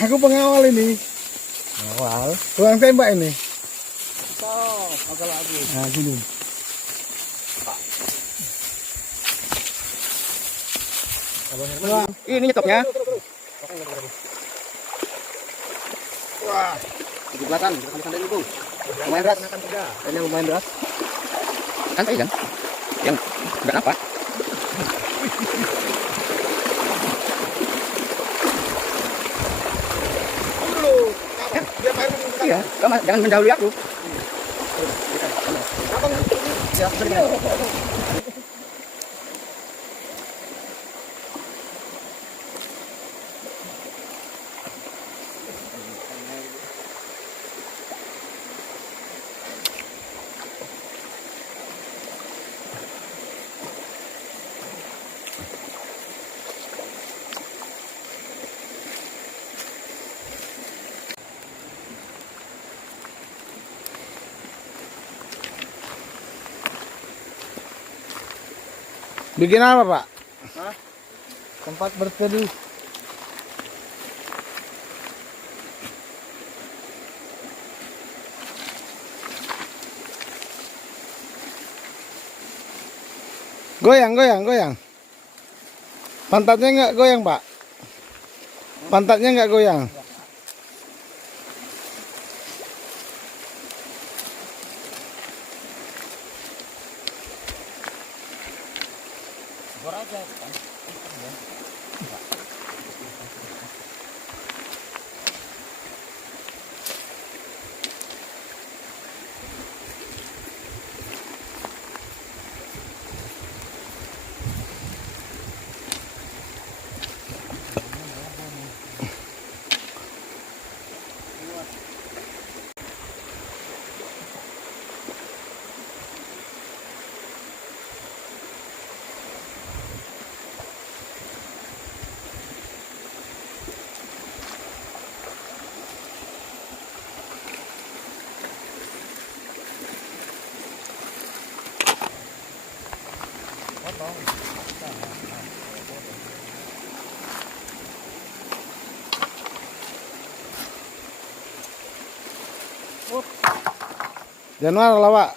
Aku pengawal ini. Awal. Tukang tembak ini. Agak lagi. Nah, gini. Wah, ini nyetopnya. Wah, Di belakang sandal itu. Lumayan deras. Ini lumayan deras. Santai kan? Yang enggak apa? dulu. Biar air minum. Iya, kamu jangan mendahului aku. Abang, Ya, benar. bikin apa, Pak? Hah? Tempat berteduh. Goyang, goyang, goyang. Pantatnya nggak goyang, Pak? Pantatnya nggak goyang. Gor aja kan. Januar lah, Pak.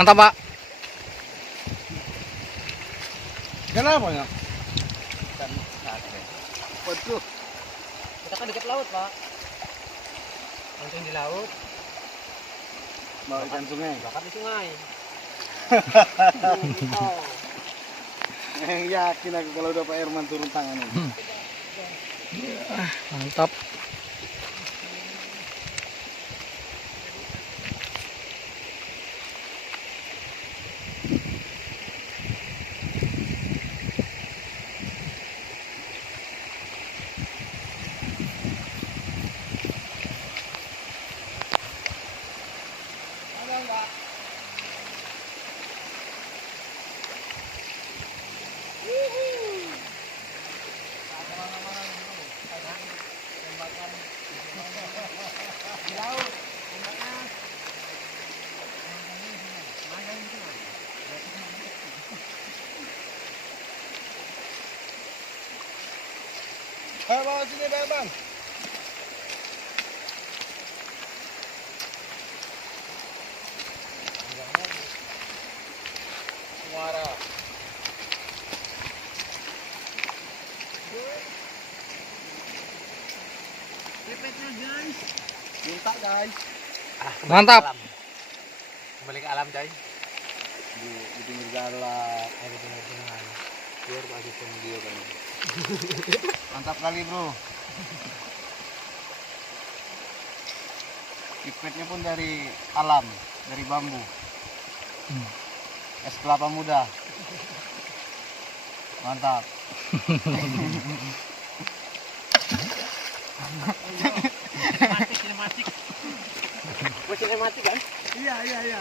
Mantap, Pak. Kenapa ya? Waduh. Kita kan dekat laut, Pak. Langsung di laut, Mau ikan sungai. bakar di sungai. Yakin aku kalau udah Pak Herman turun tangan ini. Mantap. Ayo bawa sini, Pak Bang. guys. Mantap. Kembali ke alam coy. Di pinggir jalan. Ayo dengar biar bagus video kan. Mantap kali bro. Pipetnya pun dari alam, dari bambu. Es kelapa muda. Mantap. Sinematik. Buat sinematik kan? Iya.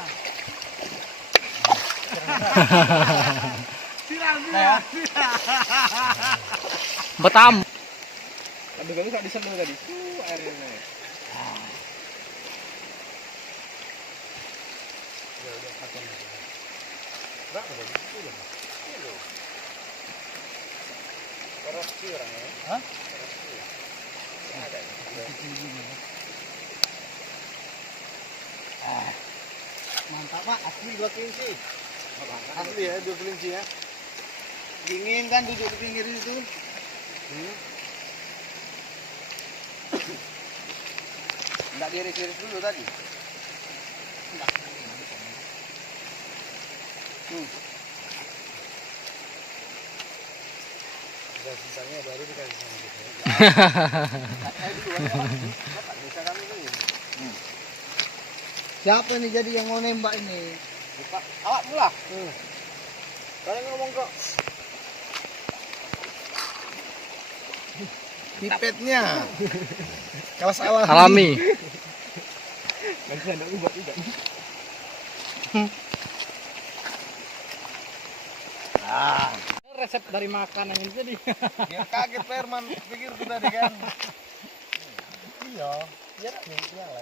Siram. Betam. Aduh, kalau gak disendul tadi. Airnya. Berapa tadi? Kilo. Korupsi orangnya. Hah? Ada. Mantap pak, asli 2 kelinci. Asli ya 2 kelinci ya. Dingin kan duduk di pinggir itu. Enggak diiris-iris dulu tadi. Sisanya baru dikasih sama kita. Siapa nih jadi yang mau nembak ini? Pak, awak pula. Kalian ngomong kok. Pipetnya. Kalau salah. Alami. Resep dari makanan ini jadi. Biar kaget Perman, pikir tuh tadi kan. Iya, Iya, nyala